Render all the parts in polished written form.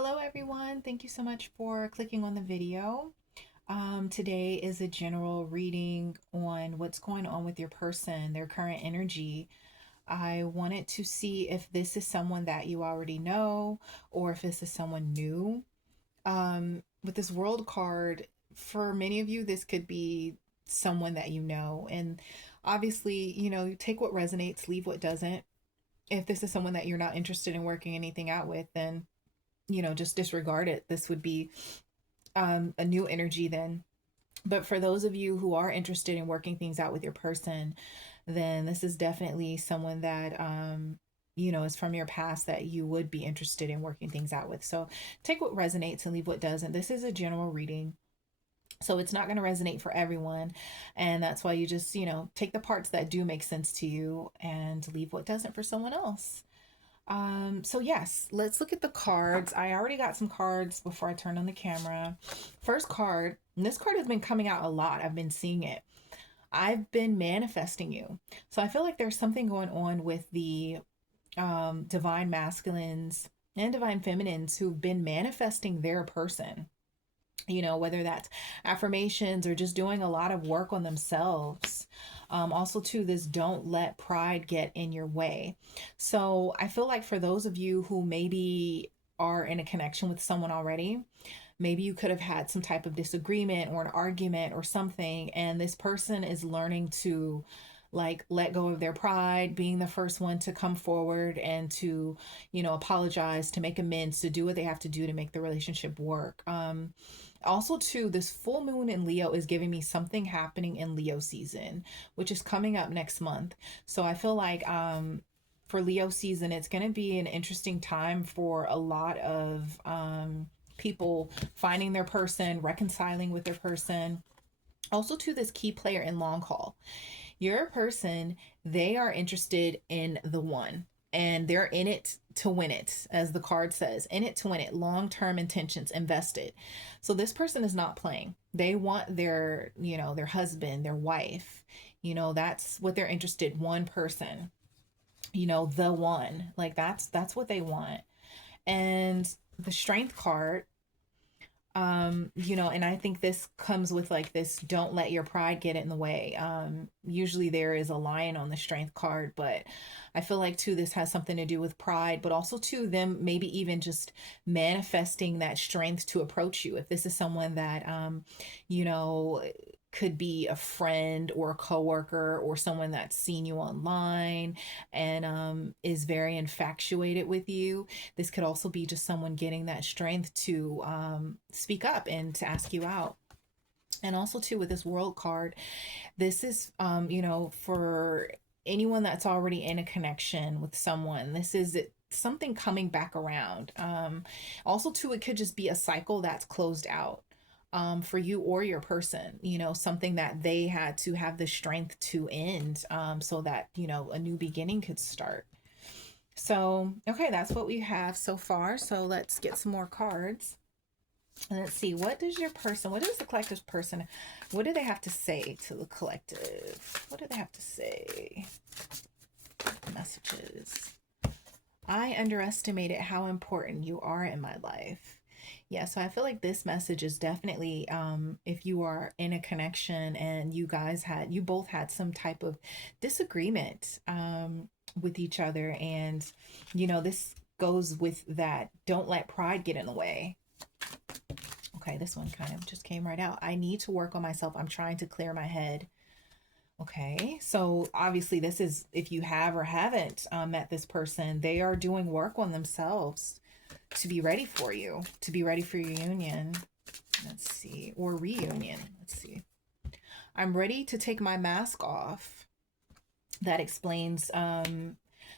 Hello everyone, thank you so much for clicking on the video. Today is a general reading on what's going on with your person, their current energy. I wanted to see if this is someone that you already know or if this is someone new. With this world card, for many of you, this could be someone that you know. And obviously, you take what resonates, leave what doesn't. If this is someone that you're not interested in working anything out with, then just disregard it. This would be a new energy then. But for those of you who are interested in working things out with your person, then this is definitely someone that, is from your past that you would be interested in working things out with. So take what resonates and leave what doesn't. This is a general reading. So it's not going to resonate for everyone. And that's why you just, take the parts that do make sense to you and leave what doesn't for someone else. So yes, let's look at the cards. I already got some cards before I turned on the camera. First card, and this card has been coming out a lot. I've been seeing it. I've been manifesting you. So I feel like there's something going on with the divine masculines and divine feminines who've been manifesting their person. Whether that's affirmations or just doing a lot of work on themselves. Also, too, this don't let pride get in your way. So, I feel like for those of you who maybe are in a connection with someone already, maybe you could have had some type of disagreement or an argument or something, and this person is learning to like let go of their pride, being the first one to come forward and to apologize, to make amends, to do what they have to do to make the relationship work. Also, too, this full moon in Leo is giving me something happening in Leo season, which is coming up next month. So I feel like for Leo season, it's going to be an interesting time for a lot of people finding their person, reconciling with their person. Also, to this key player in long haul. Your person, they are interested in the one and they're in it to win it, as the card says, in it to win it, long term intentions, invested. So this person is not playing. They want their husband, their wife. That's what they're interested. One person, the one. Like that's what they want. And the strength card, and I think this comes with like this don't let your pride get in the way. Usually there is a lion on the strength card, but I feel like too this has something to do with pride, but also to them maybe even just manifesting that strength to approach you. If this is someone that you know could be a friend or a coworker or someone that's seen you online and is very infatuated with you. This could also be just someone getting that strength to speak up and to ask you out. And also too with this world card, this is for anyone that's already in a connection with someone. This is something coming back around. Also too, it could just be a cycle that's closed out for you or your person, something that they had to have the strength to end so that, a new beginning could start. So, okay, that's what we have so far. So let's get some more cards. And let's see, what does the collective's person, what do they have to say to the collective? What do they have to say? Messages. I underestimated how important you are in my life. Yeah, so I feel like this message is definitely if you are in a connection and you both had some type of disagreement with each other, and this goes with that don't let pride get in the way. Okay, this one kind of just came right out. I need to work on myself. I'm trying to clear my head. Okay, so obviously this is if you have or haven't met this person, they are doing work on themselves to be ready for you, to be ready for your union. Let's see, or reunion. Let's see. I'm ready to take my mask off. That explains them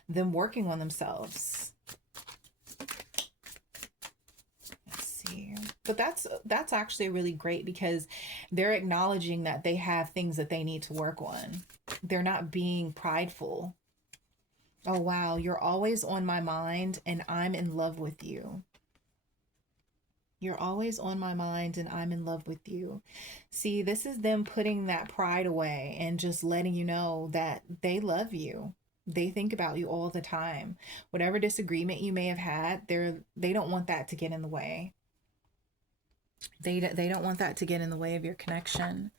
working on themselves. Let's see. But that's actually really great because they're acknowledging that they have things that they need to work on. They're not being prideful. Oh, wow. You're always on my mind and I'm in love with you. You're always on my mind and I'm in love with you. See, this is them putting that pride away and just letting you know that they love you. They think about you all the time. Whatever disagreement you may have had, they don't want that to get in the way. They don't want that to get in the way of your connection.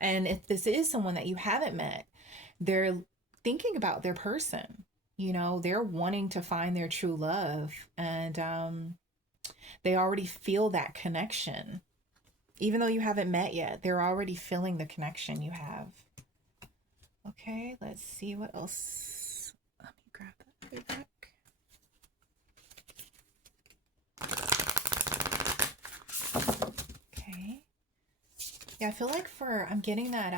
And if this is someone that you haven't met, they're thinking about their person. You know, they're wanting to find their true love, and they already feel that connection. Even though you haven't met yet, they're already feeling the connection you have. Okay, let's see what else. Let me grab that other deck. Okay. Yeah, I feel like I'm getting that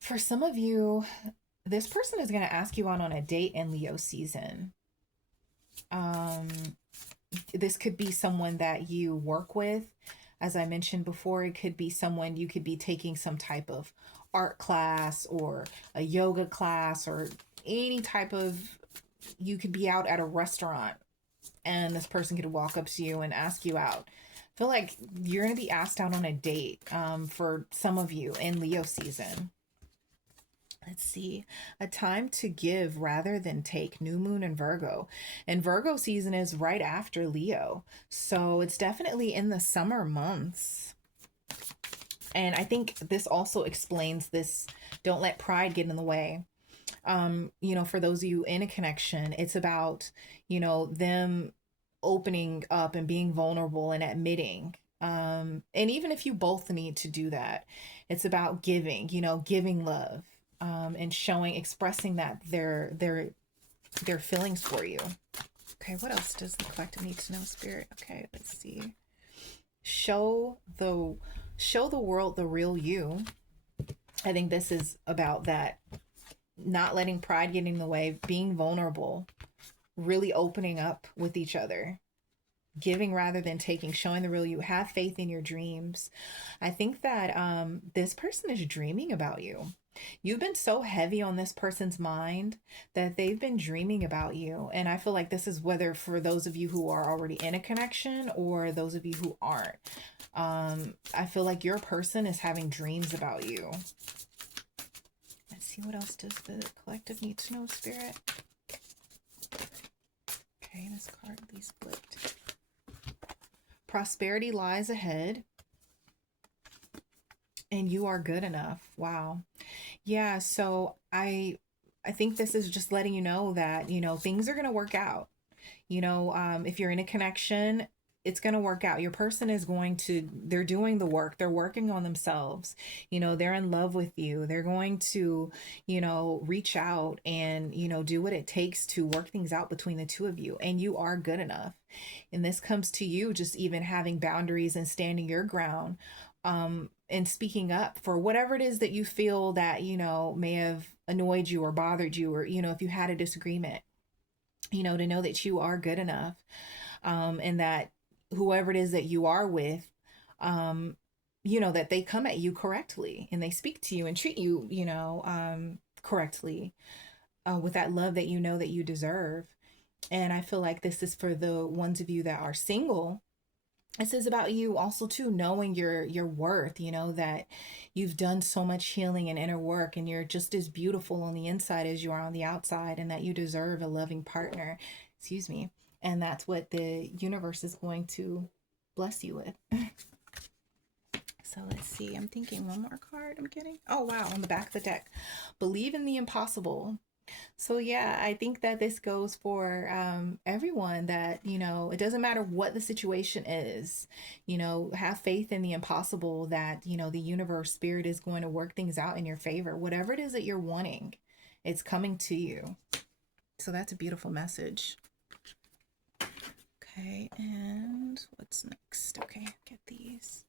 for some of you, this person is going to ask you out on a date in Leo season. This could be someone that you work with. As I mentioned before, it could be someone you could be taking some type of art class or a yoga class or any type of, you could be out at a restaurant and this person could walk up to you and ask you out. I feel like you're going to be asked out on a date for some of you in Leo season. Let's see. A time to give rather than take. New moon in Virgo. And Virgo season is right after Leo. So it's definitely in the summer months. And I think this also explains this, don't let pride get in the way. You know, for those of you in a connection, it's about, you know, them opening up and being vulnerable and admitting. And even if you both need to do that, it's about giving, you know, giving love, and showing, expressing that their feelings for you. Okay, what else does the collective need to know, Spirit? Okay, let's see. Show the world the real you. I think this is about that, not letting pride get in the way, being vulnerable, really opening up with each other, giving rather than taking, showing the real you. Have faith in your dreams. I think that this person is dreaming about you. You've been so heavy on this person's mind that they've been dreaming about you. And I feel like this is whether for those of you who are already in a connection or those of you who aren't. I feel like your person is having dreams about you. Let's see, what else does the collective need to know, Spirit? Okay, this card, these flipped. Prosperity lies ahead. And you are good enough. Wow. Yeah, so I think this is just letting you know that, you know, things are going to work out. You know, if you're in a connection, it's going to work out. Your person is going to, they're doing the work. They're working on themselves. You know, they're in love with you. They're going to, you know, reach out and, you know, do what it takes to work things out between the two of you. And you are good enough. And this comes to you just even having boundaries and standing your ground. And speaking up for whatever it is that you feel that, you know, may have annoyed you or bothered you, or, you know, if you had a disagreement, you know, to know that you are good enough, and that whoever it is that you are with, you know, that they come at you correctly and they speak to you and treat you, you know, correctly, with that love that you know that you deserve. And I feel like this is for the ones of you that are single. This is about you also too knowing your worth, you know, that you've done so much healing and inner work and you're just as beautiful on the inside as you are on the outside, and that you deserve a loving partner. Excuse me. And that's what the universe is going to bless you with. So let's see. I'm thinking one more card I'm getting. Oh, wow. On the back of the deck. Believe in the impossible. So yeah, I think that this goes for everyone, that, you know, it doesn't matter what the situation is, you know, have faith in the impossible, that, you know, the universe, spirit is going to work things out in your favor. Whatever it is that you're wanting, it's coming to you. So that's a beautiful message. Okay, and what's next? Okay, get these.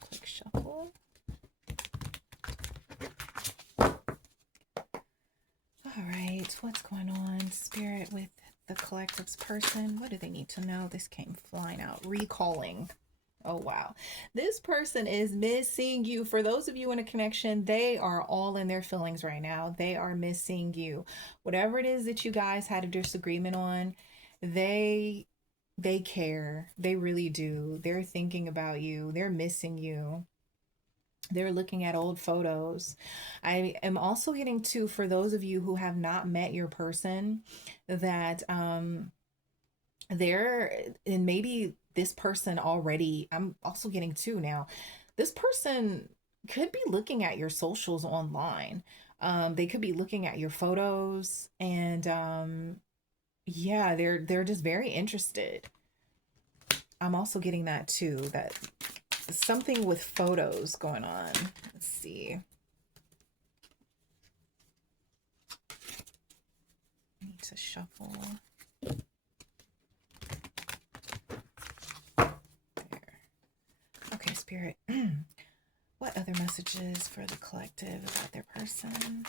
Quick shuffle. All right, what's going on, Spirit, with the collective's person? What do they need to know? This came flying out. Recalling. Oh, wow. This person is missing you. For those of you in a connection, they are all in their feelings right now. They are missing you. Whatever it is that you guys had a disagreement on, they care. They really do. They're thinking about you. They're missing you. They're looking at old photos. I am also getting to, for those of you who have not met your person, that they're, and maybe this person already, I'm also getting to now, this person could be looking at your socials online. They could be looking at your photos, and yeah, they're just very interested. I'm also getting that too, that something with photos going on. Let's see. I need to shuffle. There. Okay, Spirit. What other messages for the collective about their person?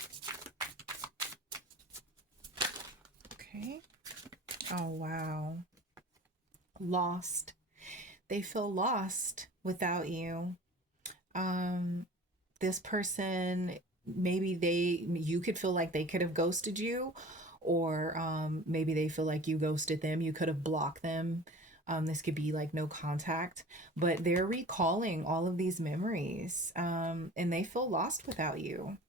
Okay. Oh, wow. Lost. They feel lost without you. This person, maybe you could feel like they could have ghosted you, or maybe they feel like you ghosted them. You could have blocked them. This could be like no contact, but they're recalling all of these memories, and they feel lost without you.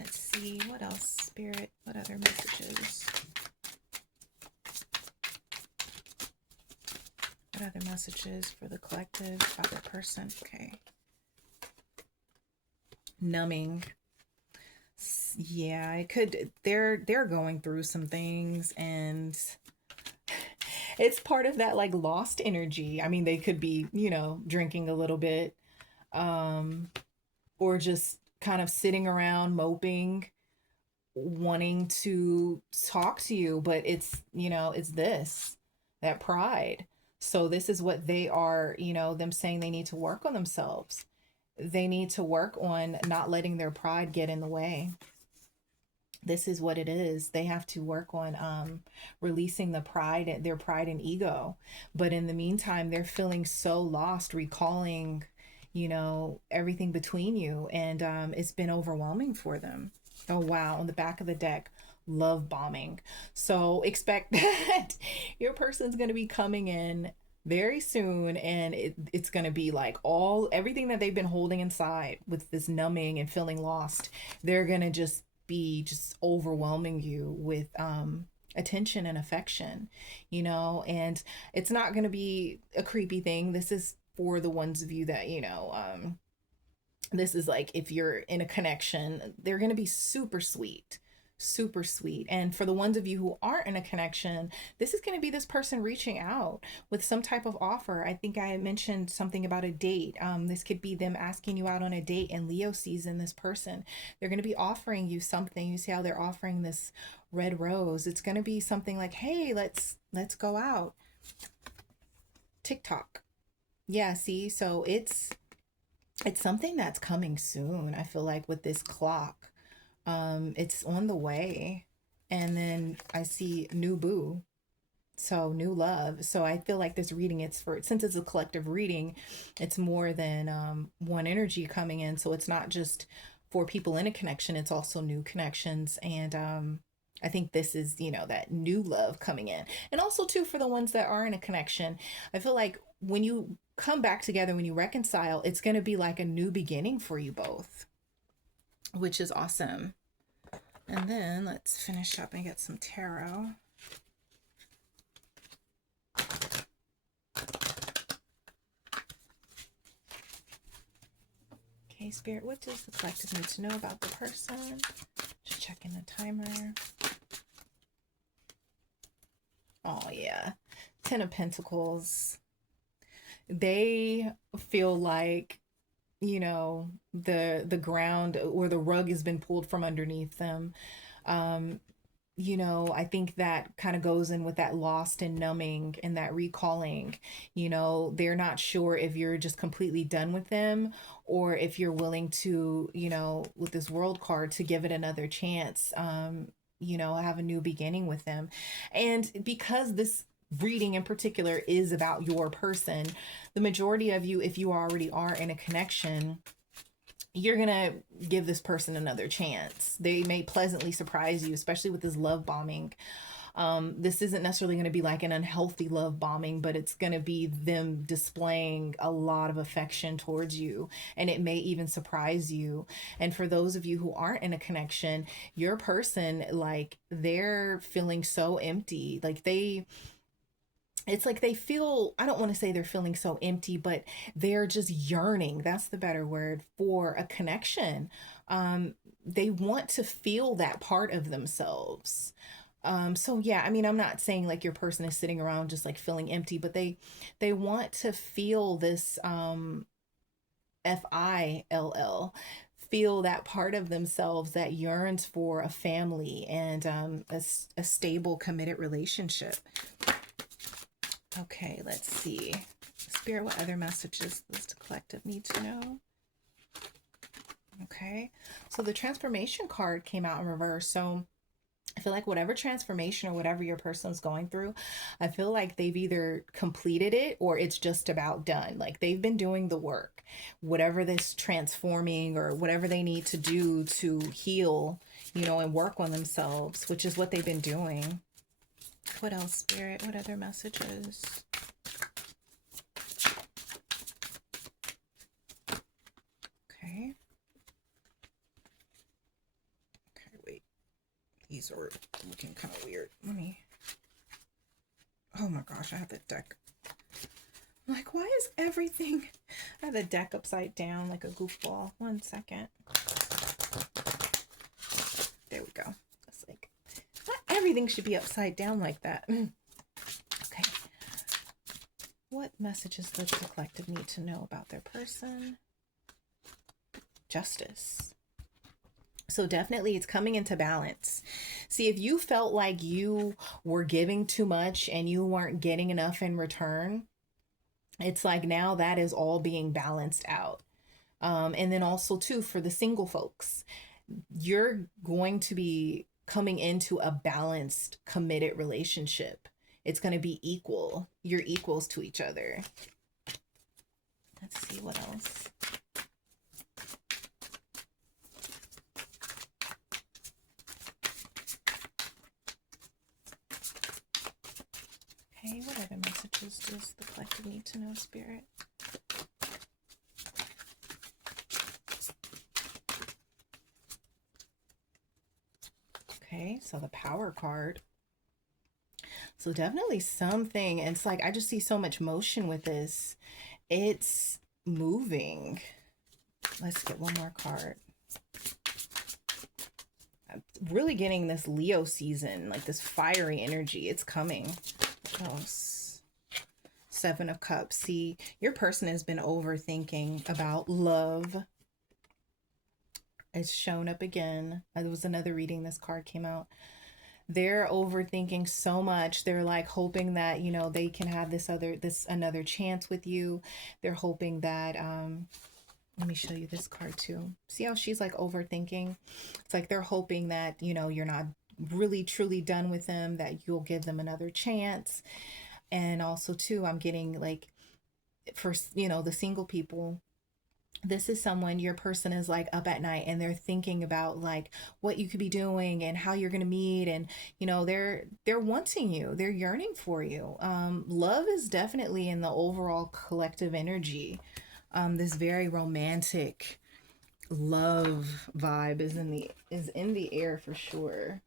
Let's see, what else, Spirit? What other messages? What other messages for the collective about their person? Okay. Numbing. Yeah, it could, they're going through some things, and it's part of that like lost energy. I mean, they could be, drinking a little bit, um, or just kind of sitting around moping, wanting to talk to you, but it's this, that pride. So this is what they are, them saying they need to work on themselves. They need to work on not letting their pride get in the way. This is what it is. They have to work on releasing their pride and ego. But in the meantime, they're feeling so lost, recalling, everything between you, and it's been overwhelming for them. Oh wow! On the back of the deck, love bombing. So expect that your person's going to be coming in very soon, and it's going to be like everything that they've been holding inside with this numbing and feeling lost. They're going to just be just overwhelming you with attention and affection, and it's not going to be a creepy thing. This is for the ones of you that, this is like if you're in a connection, they're going to be super sweet, super sweet. And for the ones of you who aren't in a connection, this is going to be this person reaching out with some type of offer. I think I mentioned something about a date. This could be them asking you out on a date, and Leo season, this person, they're going to be offering you something. You see how they're offering this red rose. It's going to be something like, hey, let's go out. TikTok. Yeah, see, so it's something that's coming soon. I feel like with this clock, it's on the way. And then I see new boo, so new love. So I feel like this reading, since it's a collective reading, it's more than one energy coming in. So it's not just for people in a connection, it's also new connections. And I think this is, that new love coming in. And also too, for the ones that are in a connection, I feel like when you come back together, when you reconcile, it's going to be like a new beginning for you both, which is awesome. And then let's finish up and get some tarot. Okay, Spirit, what does the collective need to know about the person? Just checking the timer. Oh, yeah. Ten of Pentacles. They feel like, the ground or the rug has been pulled from underneath them. I think that kind of goes in with that lost and numbing and that recalling. They're not sure if you're just completely done with them, or if you're willing to, with this world card, to give it another chance, have a new beginning with them. And because this reading in particular is about your person, the majority of you, if you already are in a connection, you're gonna give this person another chance. They may pleasantly surprise you, especially with this love bombing. This isn't necessarily going to be like an unhealthy love bombing, but it's going to be them displaying a lot of affection towards you, and it may even surprise you. And for those of you who aren't in a connection, your person, like, they're feeling so empty. Like, it's like they feel, I don't want to say they're feeling so empty, but they're just yearning, that's the better word, for a connection. They want to feel that part of themselves. So yeah, I mean, I'm not saying like your person is sitting around just like feeling empty, but they want to feel this FILL, feel that part of themselves that yearns for a family and a stable, committed relationship. Okay, let's see. Spirit, what other messages does the collective need to know? Okay, so the transformation card came out in reverse. So I feel like whatever transformation or whatever your person's going through, I feel like they've either completed it or it's just about done. Like they've been doing the work, whatever this transforming or whatever they need to do to heal, and work on themselves, which is what they've been doing. What else, Spirit? What other messages? Okay. Okay, wait. These are looking kind of weird. Let me... Oh my gosh, I have the deck. Like, why is everything... I have the deck upside down like a goofball. 1 second. There we go. It's like, not everything should be upside down like that. Okay. What messages does the collective need to know about their person? Justice. So definitely it's coming into balance. See, if you felt like you were giving too much and you weren't getting enough in return, it's like now that is all being balanced out. And then also too, for the single folks, you're going to be coming into a balanced, committed relationship. It's going to be equal. You're equals to each other. Let's see what else. Okay, what other messages does the collective need to know, Spirit? Okay, so the Power card. So definitely something. It's like I just see so much motion with this. It's moving. Let's get one more card. I'm really getting this Leo season, like this fiery energy. It's coming. Oh, 7 of Cups. See, your person has been overthinking about love. It's shown up again. There was another reading this card came out. They're overthinking so much. They're like hoping that, they can have this another chance with you. They're hoping that let me show you this card too. See how she's like overthinking? It's like they're hoping that, you're not really truly done with them, that you'll give them another chance. And also too, I'm getting like for, the single people, this is someone, your person is like up at night and they're thinking about like what you could be doing and how you're going to meet, and they're wanting you, they're yearning for you. Love is definitely in the overall collective energy. This very romantic love vibe is in the air for sure.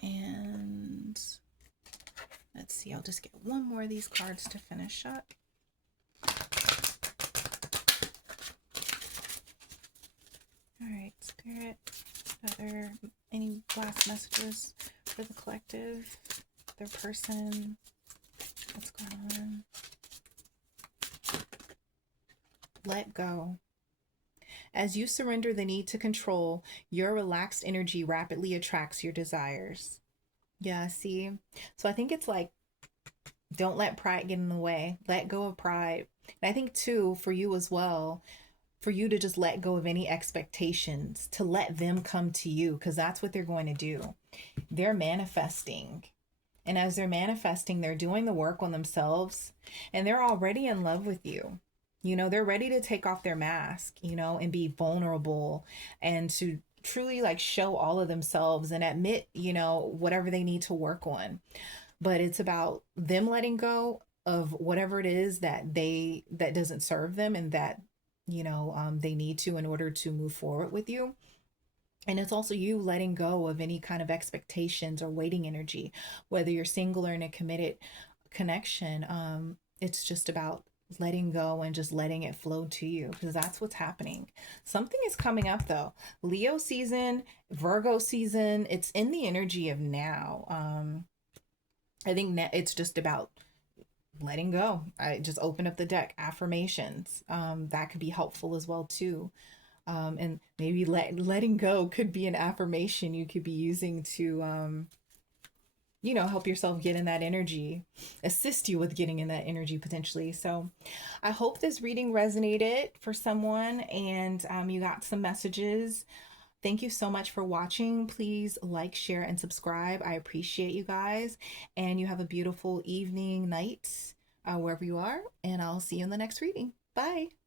And let's see, I'll just get one more of these cards to finish up. All right, Spirit, any last messages for the collective, their person, what's going on? Let go. As you surrender the need to control, your relaxed energy rapidly attracts your desires. Yeah, see? So I think it's like, don't let pride get in the way. Let go of pride. And I think too, for you as well, for you to just let go of any expectations, to let them come to you, because that's what they're going to do. They're manifesting. And as they're manifesting, they're doing the work on themselves, and they're already in love with you. They're ready to take off their mask, and be vulnerable and to truly like show all of themselves and admit, whatever they need to work on. But it's about them letting go of whatever it is that doesn't serve them, and that they need to in order to move forward with you. And it's also you letting go of any kind of expectations or waiting energy, whether you're single or in a committed connection. It's just about letting go and just letting it flow to you, because that's what's happening. Something is coming up though. Leo season, Virgo season, it's in the energy of now. I think it's just about letting go. I just open up the deck, affirmations. That could be helpful as well too. And maybe letting go could be an affirmation you could be using to help yourself get in that energy, assist you with getting in that energy potentially. So I hope this reading resonated for someone, and you got some messages. Thank you so much for watching. Please like, share, and subscribe. I appreciate you guys. And you have a beautiful evening, night, wherever you are. And I'll see you in the next reading. Bye.